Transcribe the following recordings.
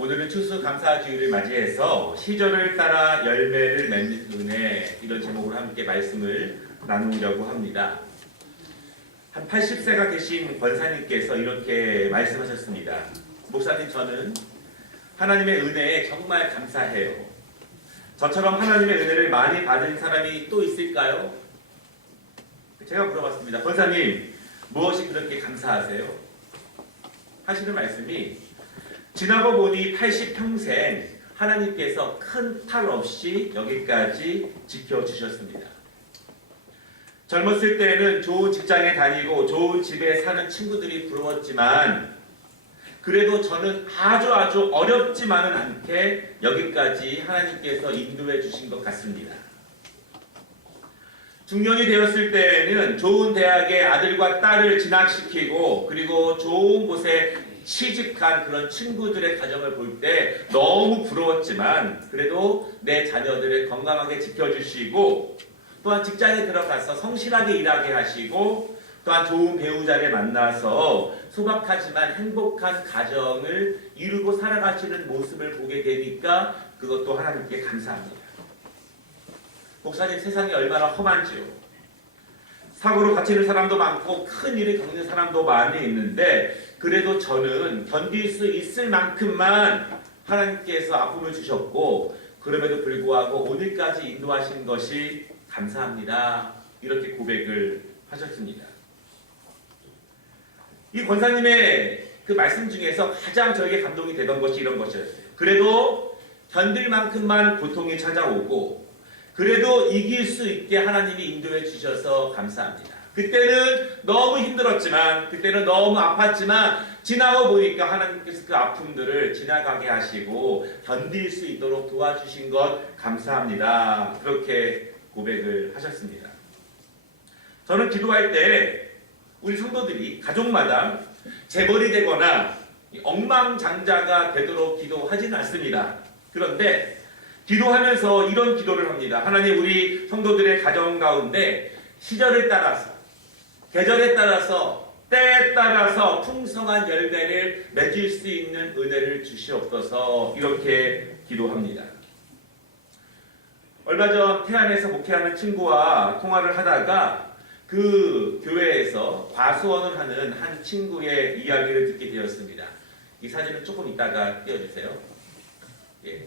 오늘은 추수감사주일을 맞이해서 시절을 따라 열매를 맺는 은혜, 이런 제목으로 함께 말씀을 나누려고 합니다. 한 80세가 되신 권사님께서 이렇게 말씀하셨습니다. 목사님, 저는 하나님의 은혜에 정말 감사해요. 저처럼 하나님의 은혜를 많이 받은 사람이 또 있을까요? 제가 물어봤습니다. 권사님, 무엇이 그렇게 감사하세요? 하시는 말씀이, 지나고 보니 80평생 하나님께서 큰 탈 없이 여기까지 지켜주셨습니다. 젊었을 때는 좋은 직장에 다니고 좋은 집에 사는 친구들이 부러웠지만, 그래도 저는 아주 어렵지만은 않게 여기까지 하나님께서 인도해 주신 것 같습니다. 중년이 되었을 때에는 좋은 대학에 아들과 딸을 진학시키고, 그리고 좋은 곳에 취직한 그런 친구들의 가정을 볼 때 너무 부러웠지만, 그래도 내 자녀들을 건강하게 지켜주시고, 또한 직장에 들어가서 성실하게 일하게 하시고, 또한 좋은 배우자를 만나서 소박하지만 행복한 가정을 이루고 살아가시는 모습을 보게 되니까 그것도 하나님께 감사합니다. 목사님, 세상이 얼마나 험한지요. 사고로 다치는 사람도 많고 큰 일을 겪는 사람도 많이 있는데, 그래도 저는 견딜 수 있을 만큼만 하나님께서 아픔을 주셨고, 그럼에도 불구하고 오늘까지 인도하신 것이 감사합니다. 이렇게 고백을 하셨습니다. 이 권사님의 그 말씀 중에서 가장 저에게 감동이 되던 것이 이런 것이었어요. 그래도 견딜 만큼만 고통이 찾아오고, 그래도 이길 수 있게 하나님이 인도해 주셔서 감사합니다. 그때는 너무 힘들었지만, 그때는 너무 아팠지만, 지나고 보니까 하나님께서 그 아픔들을 지나가게 하시고 견딜 수 있도록 도와주신 것 감사합니다. 그렇게 고백을 하셨습니다. 저는 기도할 때 우리 성도들이 가족마다 재벌이 되거나 억만장자가 되도록 기도하지는 않습니다. 그런데 기도하면서 이런 기도를 합니다. 하나님, 우리 성도들의 가정 가운데 시절을 따라서, 계절에 따라서, 때에 따라서 풍성한 열매를 맺을 수 있는 은혜를 주시옵소서. 이렇게 기도합니다. 얼마 전 태안에서 목회하는 친구와 통화를 하다가 그 교회에서 과수원을 하는 한 친구의 이야기를 듣게 되었습니다. 이 사진은 조금 이따가 띄워주세요. 예.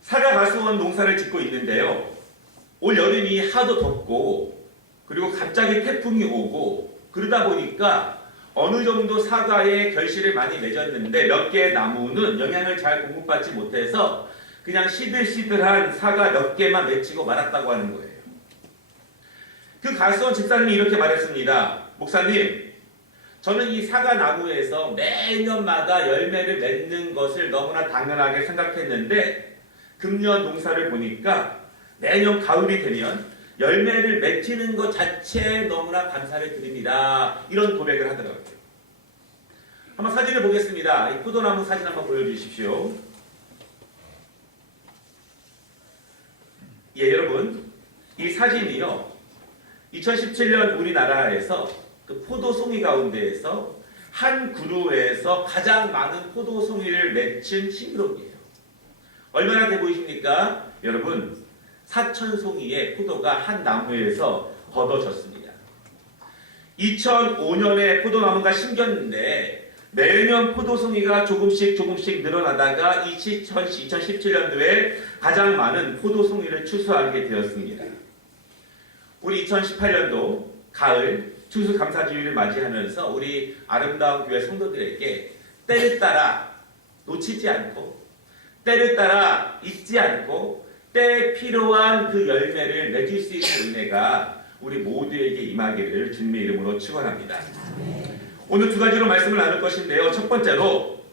사과 과수원 농사를 짓고 있는데요. 올 여름이 하도 덥고, 그리고 갑자기 태풍이 오고, 그러다 보니까 어느 정도 사과에 결실을 많이 맺었는데 몇 개의 나무는 영양을 잘 공급받지 못해서 그냥 시들시들한 사과 몇 개만 맺히고 말았다고 하는 거예요. 그 과수원 집사님이 이렇게 말했습니다. 목사님, 저는 이 사과 나무에서 매년마다 열매를 맺는 것을 너무나 당연하게 생각했는데, 금년 농사를 보니까 매년 가을이 되면 열매를 맺히는 것 자체에 너무나 감사를 드립니다. 이런 고백을 하더라고요. 한번 사진을 보겠습니다. 이 포도나무 사진 한번 보여주십시오. 예, 여러분, 이 사진이요, 2017년 우리나라에서 그 포도송이 가운데에서 한 그루에서 가장 많은 포도송이를 맺힌 신기록이에요. 얼마나 돼 보이십니까? 여러분, 4,000송이의 포도가 한 나무에서 걷어졌습니다. 2005년에 포도나무가 심겼는데 매년 포도송이가 조금씩 늘어나다가 2017년도에 가장 많은 포도송이를 추수하게 되었습니다. 우리 2018년도 가을 추수감사주일을 맞이하면서 우리 아름다운 교회 성도들에게 때를 따라 놓치지 않고, 때를 따라 잊지 않고, 때에 필요한 그 열매를 맺을 수 있는 은혜가 우리 모두에게 임하기를 주님의 이름으로 축원합니다. 오늘 두 가지로 말씀을 나눌 것인데요. 첫 번째로,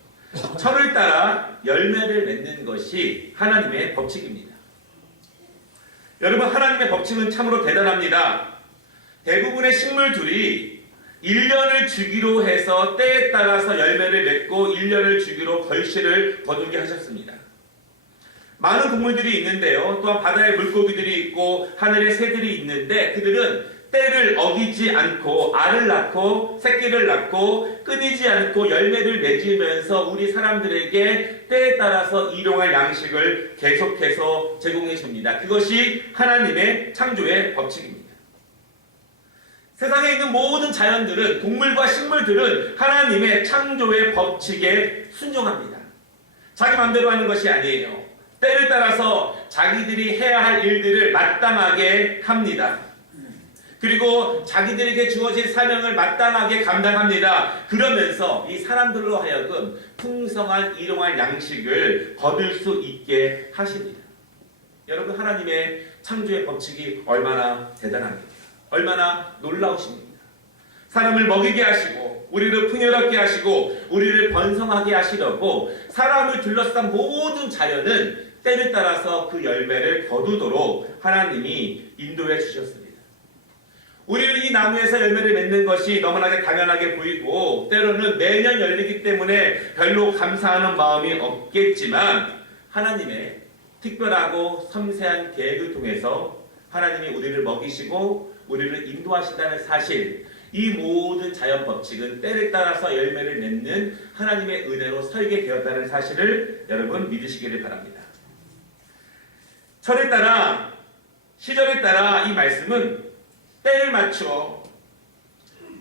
철을 따라 열매를 맺는 것이 하나님의 법칙입니다. 여러분, 하나님의 법칙은 참으로 대단합니다. 대부분의 식물들이 1년을 주기로 해서 때에 따라서 열매를 맺고 1년을 주기로 결실을 거두게 하셨습니다. 많은 동물들이 있는데요. 또한 바다에 물고기들이 있고 하늘에 새들이 있는데, 그들은 때를 어기지 않고 알을 낳고 새끼를 낳고 끊이지 않고 열매를 맺으면서 우리 사람들에게 때에 따라서 일용할 양식을 계속해서 제공해 줍니다. 그것이 하나님의 창조의 법칙입니다. 세상에 있는 모든 자연들은, 동물과 식물들은 하나님의 창조의 법칙에 순종합니다. 자기 마음대로 하는 것이 아니에요. 때를 따라서 자기들이 해야 할 일들을 마땅하게 합니다. 그리고 자기들에게 주어진 사명을 마땅하게 감당합니다. 그러면서 이 사람들로 하여금 풍성한 일용할 양식을 거둘 수 있게 하십니다. 여러분, 하나님의 창조의 법칙이 얼마나 대단합니까? 얼마나 놀라우십니까? 사람을 먹이게 하시고 우리를 풍요롭게 하시고 우리를 번성하게 하시려고 사람을 둘러싼 모든 자연은 때를 따라서 그 열매를 거두도록 하나님이 인도해 주셨습니다. 우리는 이 나무에서 열매를 맺는 것이 너무나게 당연하게 보이고 때로는 매년 열리기 때문에 별로 감사하는 마음이 없겠지만 하나님의 특별하고 섬세한 계획을 통해서 하나님이 우리를 먹이시고 우리를 인도하신다는 사실, 이 모든 자연 법칙은 때를 따라서 열매를 맺는 하나님의 은혜로 설계되었다는 사실을 여러분 믿으시기를 바랍니다. 철에 따라, 시절에 따라 이 말씀은 때를 맞춰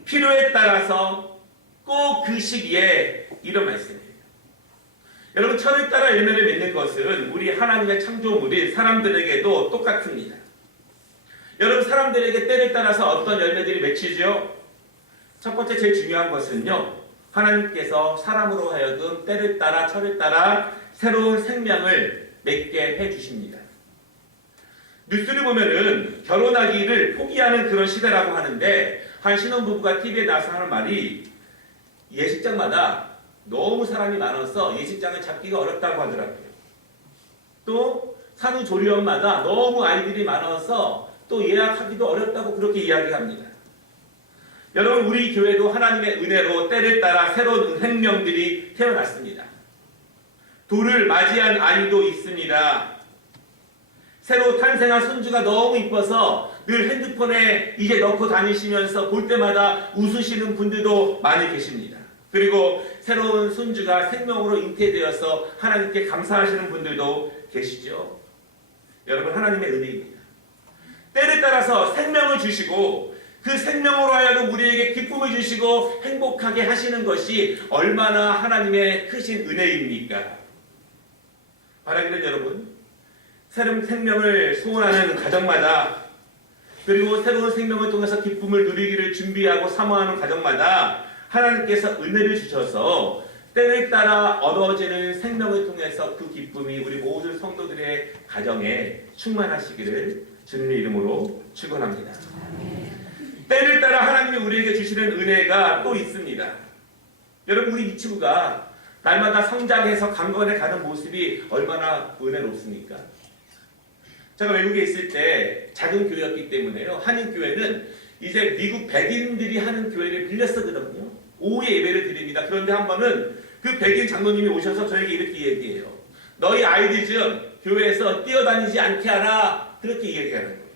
필요에 따라서 꼭 그 시기에 이런 말씀이에요. 여러분, 철에 따라 열매를 맺는 것은 우리 하나님의 창조물인 사람들에게도 똑같습니다. 여러분, 사람들에게 때를 따라서 어떤 열매들이 맺히죠? 첫 번째 제일 중요한 것은요, 하나님께서 사람으로 하여금 때를 따라 철을 따라 새로운 생명을 맺게 해주십니다. 뉴스를 보면은 결혼하기를 포기하는 그런 시대라고 하는데, 한 신혼부부가 TV에 나와서 하는 말이 예식장마다 너무 사람이 많아서 예식장을 잡기가 어렵다고 하더라고요. 또 산후조리원마다 너무 아이들이 많아서 또 예약하기도 어렵다고 그렇게 이야기합니다. 여러분, 우리 교회도 하나님의 은혜로 때를 따라 새로운 생명들이 태어났습니다. 돌을 맞이한 아이도 있습니다. 새로 탄생한 손주가 너무 이뻐서 늘 핸드폰에 이제 넣고 다니시면서 볼 때마다 웃으시는 분들도 많이 계십니다. 그리고 새로운 손주가 생명으로 잉태되어서 하나님께 감사하시는 분들도 계시죠. 여러분, 하나님의 은혜입니다. 때를 따라서 생명을 주시고 그 생명으로 하여금 우리에게 기쁨을 주시고 행복하게 하시는 것이 얼마나 하나님의 크신 은혜입니까? 바라기는 여러분, 새로운 생명을 소원하는 가정마다, 그리고 새로운 생명을 통해서 기쁨을 누리기를 준비하고 사모하는 가정마다 하나님께서 은혜를 주셔서 때를 따라 얻어지는 생명을 통해서 그 기쁨이 우리 모든 성도들의 가정에 충만하시기를 주님의 이름으로 축원합니다. 때를 따라 하나님이 우리에게 주시는 은혜가 또 있습니다. 여러분, 우리 이 친구가 날마다 성장해서 강건해 가는 모습이 얼마나 은혜롭습니까? 제가 외국에 있을 때 작은 교회였기 때문에요. 한인교회는 이제 미국 백인들이 하는 교회를 빌렸었거든요. 오후에 예배를 드립니다. 그런데 한 번은 그 백인 장로님이 오셔서 저에게 이렇게 얘기해요. 너희 아이들 좀 교회에서 뛰어다니지 않게 하라. 그렇게 얘기하는 거예요.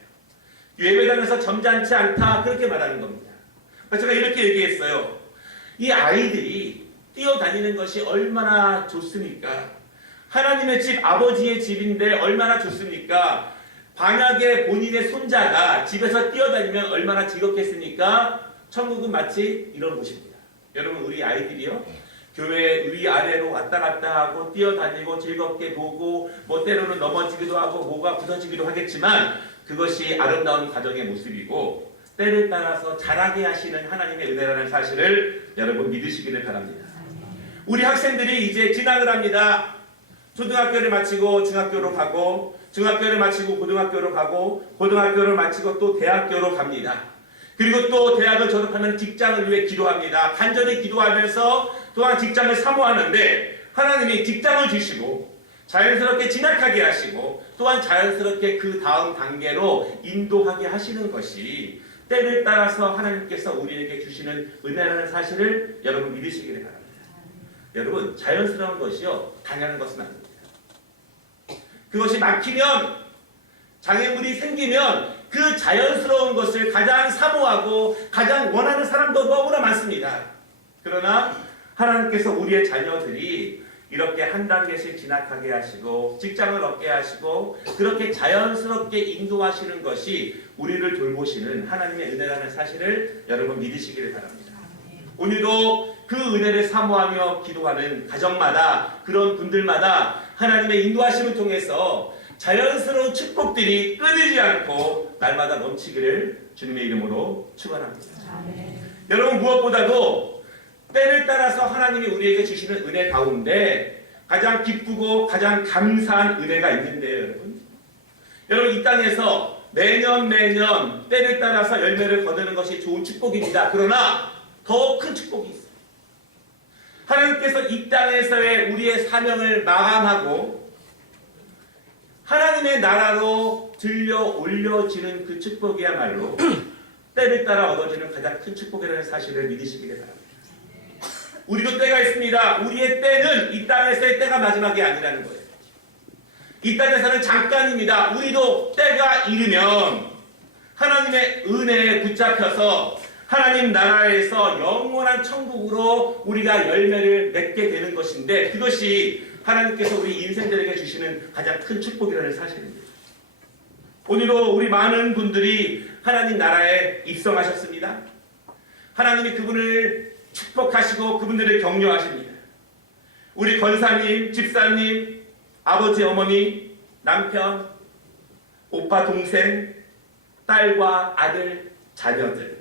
예배당에서 점잖지 않다. 그렇게 말하는 겁니다. 제가 이렇게 얘기했어요. 이 아이들이 뛰어다니는 것이 얼마나 좋습니까? 하나님의 집, 아버지의 집인데 얼마나 좋습니까? 만약에 본인의 손자가 집에서 뛰어다니면 얼마나 즐겁겠습니까? 천국은 마치 이런 곳입니다. 여러분, 우리 아이들이요, 교회 위아래로 왔다 갔다 하고 뛰어다니고 즐겁게 보고 뭐 때로는 넘어지기도 하고 뭐가 부서지기도 하겠지만 그것이 아름다운 가정의 모습이고 때를 따라서 자라게 하시는 하나님의 은혜라는 사실을 여러분 믿으시기를 바랍니다. 우리 학생들이 이제 진학을 합니다. 초등학교를 마치고 중학교로 가고, 중학교를 마치고 고등학교로 가고, 고등학교를 마치고 또 대학교로 갑니다. 그리고 또 대학을 졸업하면 직장을 위해 기도합니다. 간절히 기도하면서 또한 직장을 사모하는데 하나님이 직장을 주시고 자연스럽게 진학하게 하시고 또한 자연스럽게 그 다음 단계로 인도하게 하시는 것이 때를 따라서 하나님께서 우리에게 주시는 은혜라는 사실을 여러분 믿으시기를 바랍니다. 여러분, 자연스러운 것이요, 당연한 것은 아닙니다. 그것이 막히면, 장애물이 생기면 그 자연스러운 것을 가장 사모하고 가장 원하는 사람도 너무나 많습니다. 그러나 하나님께서 우리의 자녀들이 이렇게 한 단계씩 진학하게 하시고 직장을 얻게 하시고 그렇게 자연스럽게 인도하시는 것이 우리를 돌보시는 하나님의 은혜라는 사실을 여러분 믿으시기를 바랍니다. 오늘도 그 은혜를 사모하며 기도하는 가정마다 그런 분들마다 하나님의 인도하심을 통해서 자연스러운 축복들이 끊이지 않고 날마다 넘치기를 주님의 이름으로 축원합니다. 여러분 무엇보다도 때를 따라서 하나님이 우리에게 주시는 은혜 가운데 가장 기쁘고 가장 감사한 은혜가 있는데요, 여러분. 여러분 이 땅에서 매년 때를 따라서 열매를 거두는 것이 좋은 축복입니다. 그러나 더 큰 축복이 있어요. 하나님께서 이 땅에서의 우리의 사명을 마감하고 하나님의 나라로 들려 올려지는 그 축복이야말로 때를 따라 얻어지는 가장 큰 축복이라는 사실을 믿으시기를 바랍니다. 우리도 때가 있습니다. 우리의 때는 이 땅에서의 때가 마지막이 아니라는 거예요. 이 땅에서는 잠깐입니다. 우리도 때가 이르면 하나님의 은혜에 붙잡혀서 하나님 나라에서 영원한 천국으로 우리가 열매를 맺게 되는 것인데 그것이 하나님께서 우리 인생들에게 주시는 가장 큰 축복이라는 사실입니다. 오늘도 우리 많은 분들이 하나님 나라에 입성하셨습니다. 하나님이 그분을 축복하시고 그분들을 격려하십니다. 우리 권사님, 집사님, 아버지, 어머니, 남편, 오빠, 동생, 딸과 아들, 자녀들.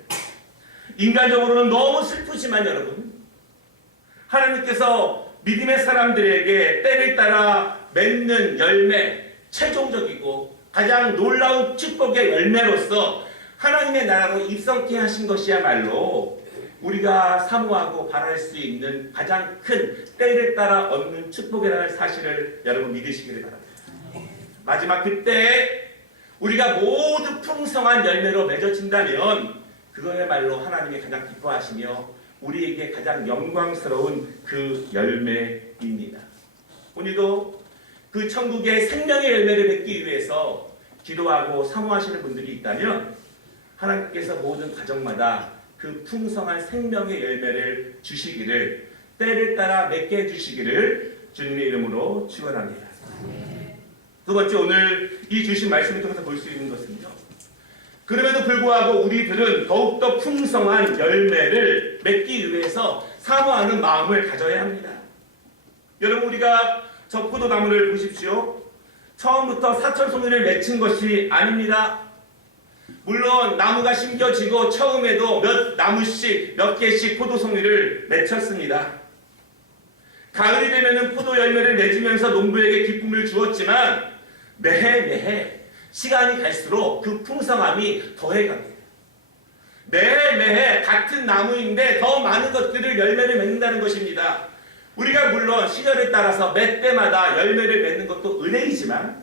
인간적으로는 너무 슬프지만 여러분, 하나님께서 믿음의 사람들에게 때를 따라 맺는 열매, 최종적이고 가장 놀라운 축복의 열매로서 하나님의 나라로 입성케 하신 것이야말로 우리가 사모하고 바랄 수 있는 가장 큰 때를 따라 얻는 축복이라는 사실을 여러분 믿으시기를 바랍니다. 마지막 그때 우리가 모두 풍성한 열매로 맺어진다면 그거야말로 하나님이 가장 기뻐하시며 우리에게 가장 영광스러운 그 열매입니다. 오늘도 그 천국의 생명의 열매를 맺기 위해서 기도하고 사모하시는 분들이 있다면 하나님께서 모든 가정마다 그 풍성한 생명의 열매를 주시기를 때를 따라 맺게 해주시기를 주님의 이름으로 축원합니다. 두 번째 오늘 이 주신 말씀을 통해서 볼 수 있는 것은요. 그럼에도 불구하고 우리들은 더욱더 풍성한 열매를 맺기 위해서 사모하는 마음을 가져야 합니다. 여러분 우리가 저 포도나무를 보십시오. 처음부터 사철송이를 맺힌 것이 아닙니다. 물론 나무가 심겨지고 처음에도 몇 나무씩 몇 개씩 포도송이를 맺혔습니다. 가을이 되면 포도 열매를 맺으면서 농부에게 기쁨을 주었지만 매해 시간이 갈수록 그 풍성함이 더해갑니다. 매해 같은 나무인데 더 많은 것들을 열매를 맺는다는 것입니다. 우리가 물론 시절에 따라서 몇 때마다 열매를 맺는 것도 은혜이지만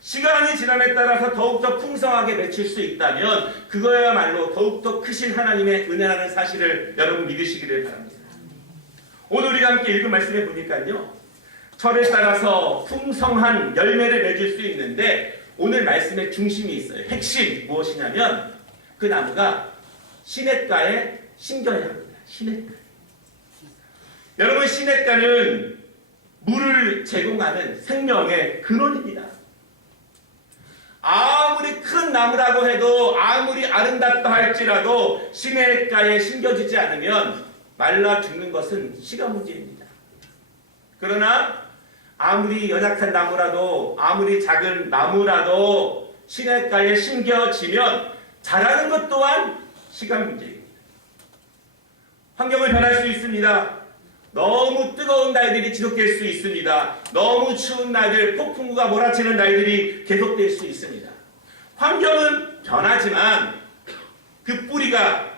시간이 지남에 따라서 더욱더 풍성하게 맺힐 수 있다면 그거야말로 더욱더 크신 하나님의 은혜라는 사실을 여러분 믿으시기를 바랍니다. 오늘 우리가 함께 읽은 말씀에 보니까요. 철에 따라서 풍성한 열매를 맺을 수 있는데 오늘 말씀의 중심이 있어요. 핵심 무엇이냐면 그 나무가 시냇가에 심겨야 합니다. 시냇가. 여러분 시냇가는 물을 제공하는 생명의 근원입니다. 아무리 큰 나무라고 해도 아무리 아름답다 할지라도 시냇가에 심겨지지 않으면 말라 죽는 것은 시간 문제입니다. 그러나 아무리 연약한 나무라도 아무리 작은 나무라도 시냇가에 심겨지면 자라는 것 또한 시간 문제입니다. 환경을 변할 수 있습니다. 너무 뜨거운 날들이 지속될 수 있습니다. 너무 추운 날들, 폭풍우가 몰아치는 날들이 계속될 수 있습니다. 환경은 변하지만 그 뿌리가,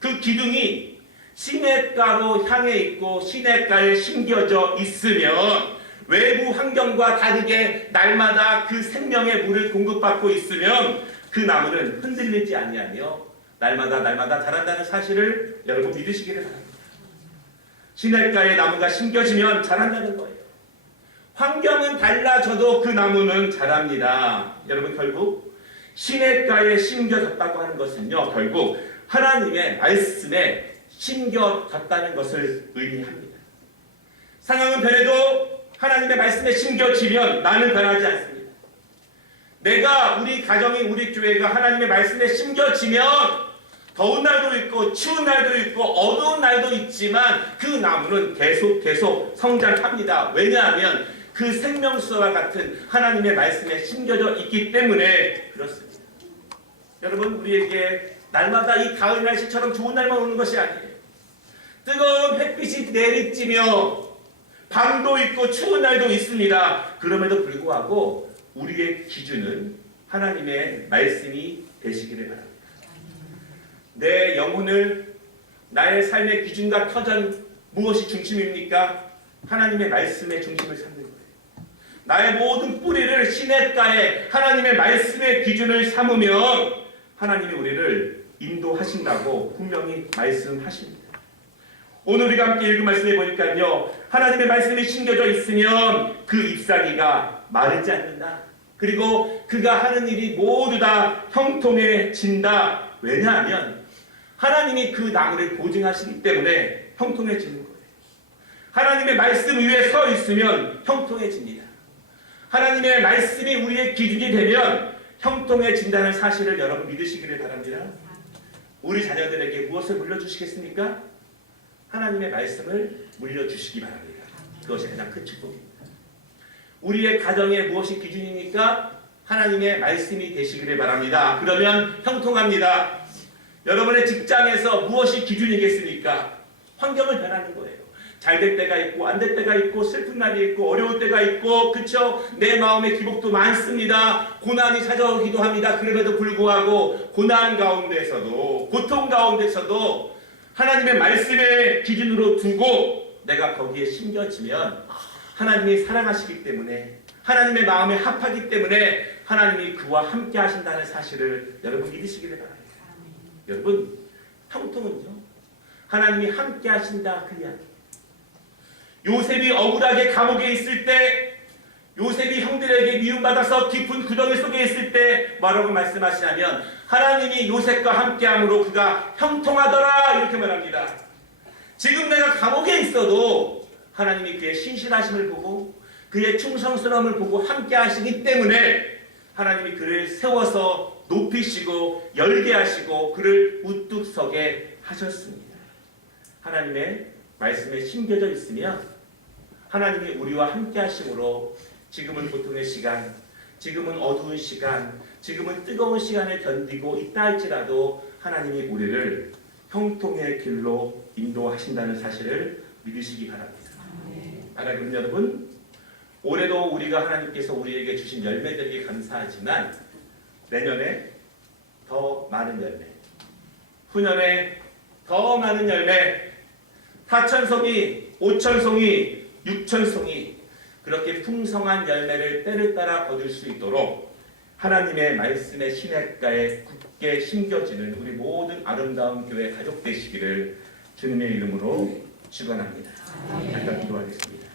그 기둥이 시냇가로 향해 있고 시냇가에 심겨져 있으면 외부 환경과 다르게 날마다 그 생명의 물을 공급받고 있으면 그 나무는 흔들리지 아니하며 날마다 자란다는 사실을 여러분 믿으시기를 바랍니다. 시냇가에 나무가 심겨지면 자란다는 거예요. 환경은 달라져도 그 나무는 자랍니다. 여러분 결국 시냇가에 심겨졌다고 하는 것은요, 결국 하나님의 말씀에 심겨졌다는 것을 의미합니다. 상황은 변해도 하나님의 말씀에 심겨지면 나는 변하지 않습니다. 내가, 우리 가정이, 우리 교회가 하나님의 말씀에 심겨지면 더운 날도 있고 추운 날도 있고 어두운 날도 있지만 그 나무는 계속 성장합니다. 왜냐하면 그 생명수와 같은 하나님의 말씀에 심겨져 있기 때문에 그렇습니다. 여러분, 우리에게 날마다 이 가을 날씨처럼 좋은 날만 오는 것이 아니에요. 뜨거운 햇빛이 내리쬐며 밤도 있고 추운 날도 있습니다. 그럼에도 불구하고 우리의 기준은 하나님의 말씀이 되시기를 바랍니다. 내 영혼을, 나의 삶의 기준과 터전 무엇이 중심입니까? 하나님의 말씀의 중심을 삼는 거예요. 나의 모든 뿌리를 시냇가에 하나님의 말씀의 기준을 삼으면 하나님이 우리를 인도하신다고 분명히 말씀하십니다. 오늘 우리가 함께 읽은 말씀에 보니까요, 하나님의 말씀이 심겨져 있으면 그 잎사귀가 마르지 않는다. 그리고 그가 하는 일이 모두 다 형통해진다. 왜냐하면 하나님이 그 나무를 보증하시기 때문에 형통해지는 거예요. 하나님의 말씀 위에 서 있으면 형통해집니다. 하나님의 말씀이 우리의 기준이 되면 형통해진다는 사실을 여러분 믿으시기를 바랍니다. 우리 자녀들에게 무엇을 물려주시겠습니까? 하나님의 말씀을 물려주시기 바랍니다. 그것이 가장 큰 축복입니다. 우리의 가정에 무엇이 기준입니까? 하나님의 말씀이 되시기를 바랍니다. 그러면 형통합니다. 여러분의 직장에서 무엇이 기준이겠습니까? 환경을 변하는 거예요. 잘 될 때가 있고 안 될 때가 있고 슬픈 날이 있고 어려울 때가 있고, 그쵸? 내 마음의 기복도 많습니다. 고난이 찾아오기도 합니다. 그럼에도 불구하고 고난 가운데서도, 고통 가운데서도 하나님의 말씀의 기준으로 두고 내가 거기에 심겨지면 하나님이 사랑하시기 때문에, 하나님의 마음에 합하기 때문에 하나님이 그와 함께 하신다는 사실을 여러분 믿으시기를 바랍니다. 여러분, 형통은요, 하나님이 함께 하신다, 그 이야기. 요셉이 억울하게 감옥에 있을 때, 요셉이 형들에게 미움받아서 깊은 구덩이 속에 있을 때 뭐라고 말씀하시냐면 하나님이 요셉과 함께함으로 그가 형통하더라, 이렇게 말합니다. 지금 내가 감옥에 있어도 하나님이 그의 신실하심을 보고 그의 충성스러움을 보고 함께 하시기 때문에 하나님이 그를 세워서 높이시고 열게 하시고 그를 우뚝 서게 하셨습니다. 하나님의 말씀에 심겨져 있으면 하나님이 우리와 함께 하심으로 지금은 고통의 시간, 지금은 어두운 시간, 지금은 뜨거운 시간을 견디고 있다 할지라도 하나님이 우리를 형통의 길로 인도하신다는 사실을 믿으시기 바랍니다. 사랑하는 여러분, 올해도 우리가 하나님께서 우리에게 주신 열매들에게 감사하지만 내년에 더 많은 열매, 후년에 더 많은 열매, 4천송이, 5천송이, 6천송이 그렇게 풍성한 열매를 때를 따라 거둘 수 있도록 하나님의 말씀의 시냇가에 굳게 심겨지는 우리 모든 아름다운 교회 가족 되시기를 주님의 이름으로 축원합니다. 잠깐 기도하겠습니다.